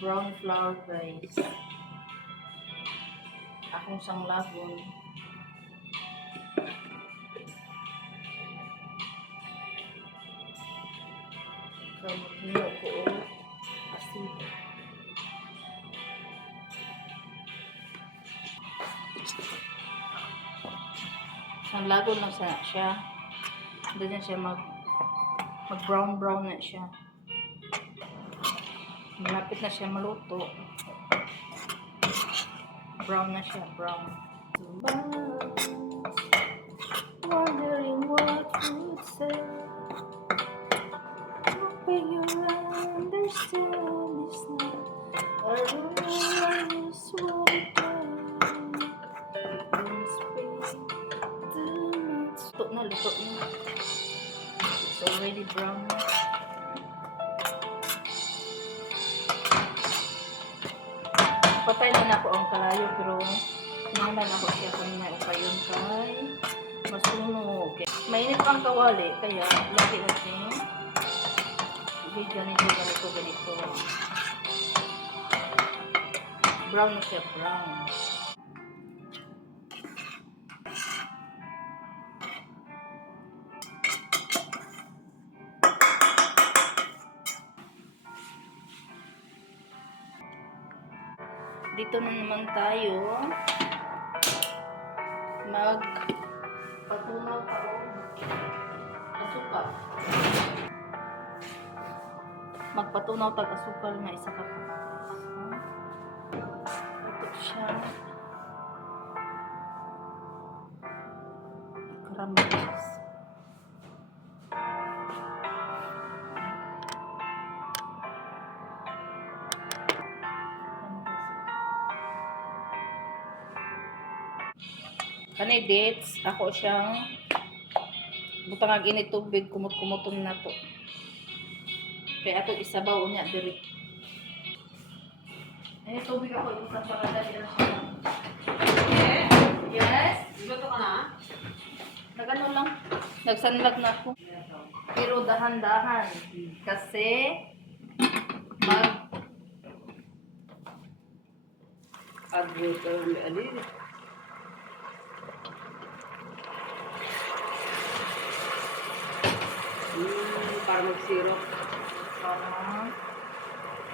brown flour, guys. Akong sanglagon. Kamuhino ko o asin. Sanglagon lang siya. Doon siya mag brown na siya. Malapit na siya maluto. Brown na siya, brown. Wondering what you'd say. Hoping you'll understand it's not a realize what it does. Luto na. It's already brown na. Patay na ako ang kalayo pero tinanan ako siya kanina upayon kay masunog. Mainit pang kawali kaya lagi natin ganito. Brown na siya, brown. Dito na naman tayo magpatunaw taong asukal. Magpatunaw tag asukal na isa ka kapas. Ito siya. Caramelize. Kanay dates, ako siyang butang ag init tubig, kumot-kumoton na to. Kaya ato isabaw niya diri. Ay tubig ako ito sa paradali na siya. Yes. Luto ka na? Nagano lang. Nagsanlag na ako. Pero dahan-dahan kasi Agluto ang alin. Para mag-syrup.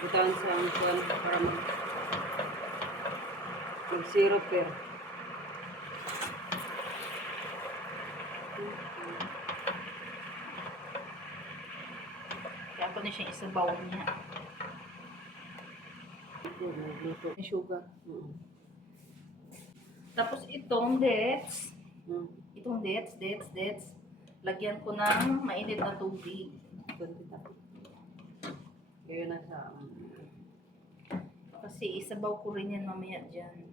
Butaan sa kuwan para mag-syrup eh. kaya ako na siya isabaw niya. Luto. May sugar. Tapos itong dates, lagyan ko ng mainit na tubig. Kaya na sa Kasi isabaw ko rin yan mamaya dyan.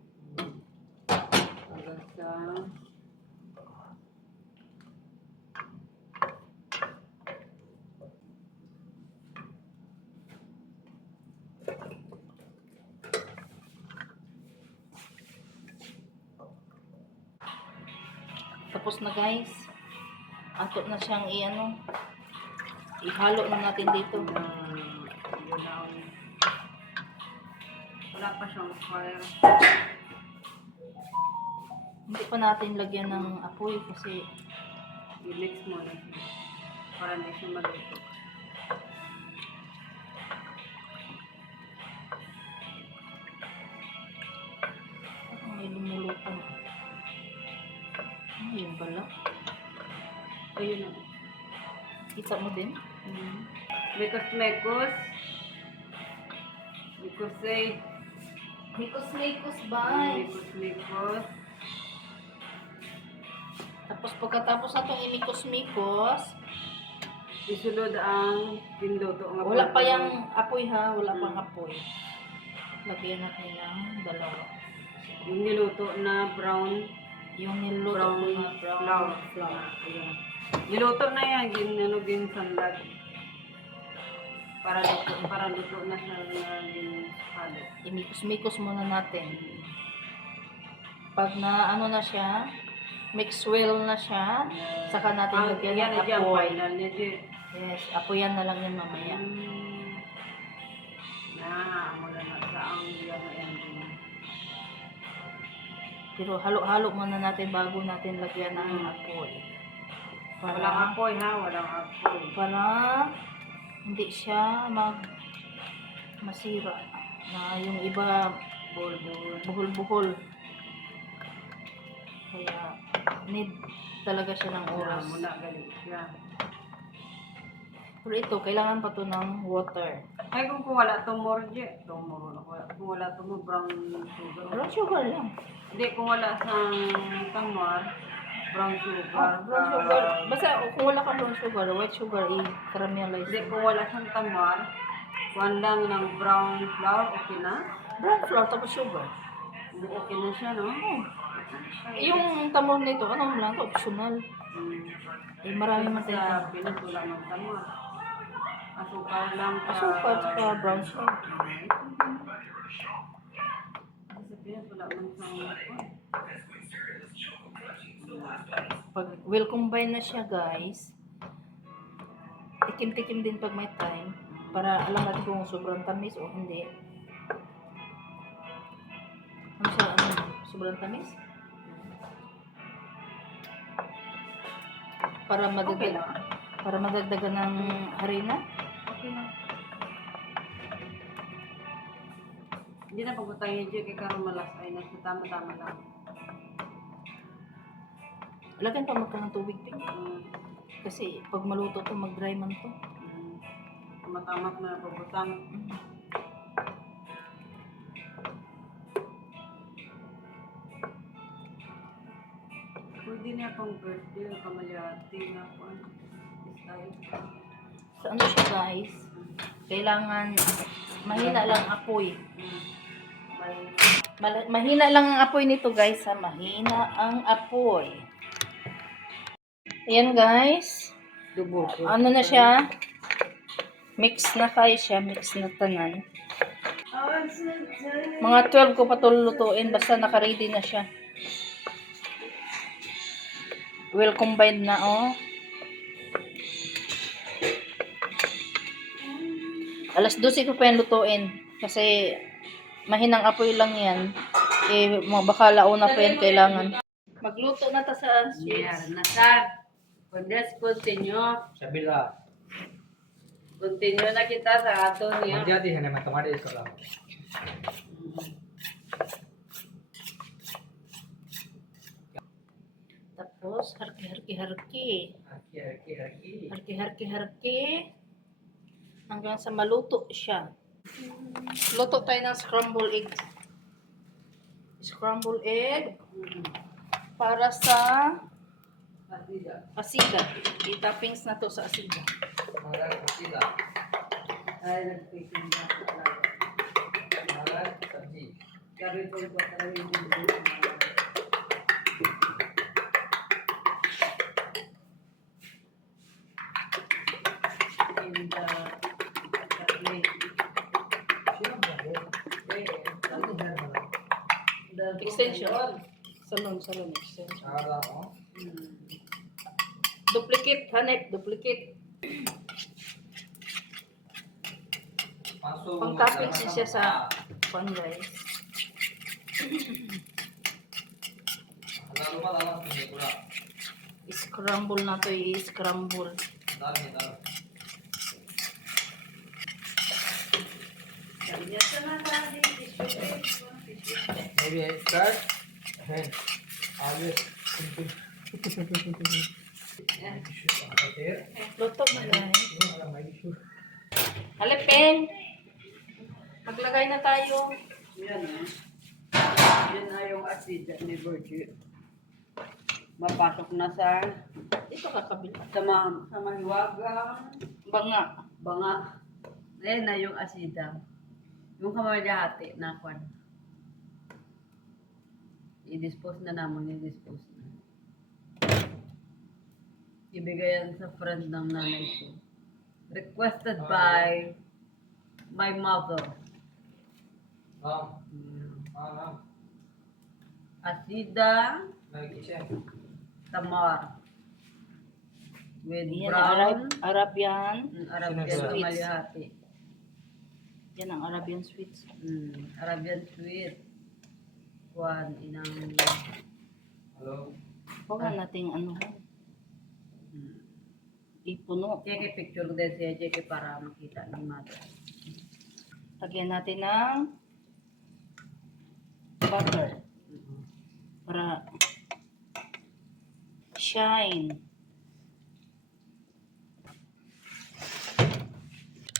hanggang sa Tapos na guys. Ato na siyang ihalo na natin dito. wala pa siyang fire. Hindi pa natin lagyan ng apoy kasi I-mix mo na siya para hindi siya maluto. may lumulutang. Ayun pala. Ayun na. Kita mo din? Mekos. Mikos bye. Mekos. Tapos pagkatapos natong imikos-mikos, Isulod ang pinluto. wala pa yung apoy ha, wala pang apoy. Lagyan natin ng dalawa. Yung niluto na brown Yung niluto ko na brown flour. Ayan. Niluto na yan, ginsanlag. Para luto na siya na ginsalad. Imikos-mikos muna natin. Pag na na siya, mix well na siya, saka natin lagyan ng apoy. Final niya, Jay. Yes, apoyan na lang yan mamaya. Mula na sa ang yan na ending. Pero halo-halo muna natin bago natin lagyan ng apoy. Walang apoy ha, walang apoy. Para hindi siya masira na yung iba buhol-buhol. Kaya need talaga siya ng oras. Muna galit siya. Pero ito, kailangan pa to ng water. Ay, kung wala itong morje, kung wala itong brown sugar. Brown sugar lang. Hindi, kung wala sa tamar, brown sugar. Brown sugar. Basta kung wala ka brown sugar, white sugar, i-caramelize. Hindi, kung wala sa tamar, kuhan lang ng brown flour, okay na? Brown flour, tapos sugar. Okay na siya, no? Yung tamor nito, ano lang to, optional. Eh, marami man tayo. Sa Pinas, wala ng tamar. Asukal lang. Asukal sa brown sugar. Sa Pinas, wala man sa Pag well combine na siya, guys, tikim-tikim din pag may time para alam natin kung sobrang tamis o hindi. Ano siya, sobrang tamis? Para Okay lang. madagdagan ng harina. Okay lang. Hindi na pagutang yung kay Karon malas ay nasa tama-tama lang. Lagyan pa magka ng tubig din. Kasi pag maluto to, mag-dry man to. Matamak na pagutang. Pwede na pang birthday, kamalyati na po. Style. So ano siya, guys? Kailangan mahina lang apoy. Mahina lang ang apoy nito, guys. Ha? Mahina ang apoy. Ayan, guys. Dubo. Ano na siya? Mix na kayo siya. Mix na tanan. Mga 12 ko pa ito lutuin. Basta naka-ready na siya. Well combined na, oh. Alas 12 ko pa yan lutuin. Kasi mahinang apoy lang yan. Eh, baka launa pa yan kailangan. Magluto na ta sa Yan, nasar. Let's continue. Sabila. Continue na kita sa ato niya. Manjati है ना मैं तुम्हारे इसको लाऊं Tapos, harki-harki. Harki-harki. Hanggang sa maluto siya. Luto tayo ng scrambled egg. Scrambled egg para sa asida. I-toppings na to sa asida. हमारा पतीला Ay, nagpikin na sa talaga. हमारा सब्जी Sabi ko ba talaga yung dugo? In the plate. क्यों बने तो है वाला The Extension. Salon extension. आ रहा हूं Duplicate, Hanep. Duplicate. 500 Pang toppings siya sa pan, guys. lalu mah dalam ini pula Scramble na to, i-scramble. dalam ni dalam Kanya sa mga maybe I start and always simple okay Luto ba, guys? ini ada my issue Halipin! Maglagay na tayo. Yan na. Yan na yung asida ni Virgil. Mapasok na sa Ito kakabila. sa mahiwagang Banga. banga. Yan na yung asida. Yung kamalahati na kwan. I-dispose na naman. I-dispose na. Ibigay yan sa friend ng nanay ko. Requested by my mother. ram ram Asida my kitchen tamar. With Yan, brown Arabian. Arabian Sweets. kamalihati. Yan ang Arabian sweets. Arabian sweet. Kuan, inang... Hello. Huwag na nating ano, ipuno. Check picture ko din siya, check para makita ni mother. Lagyan natin ng butter para shine.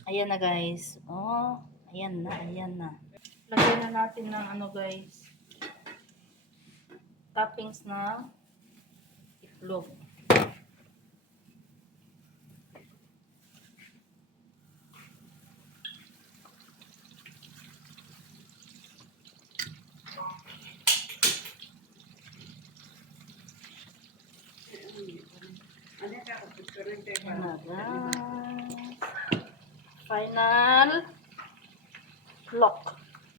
Ayan na guys. Oh, ayan na, ayan na. Lagyan na natin ng ano guys, toppings na itlog. Ayan na guys. Final lock.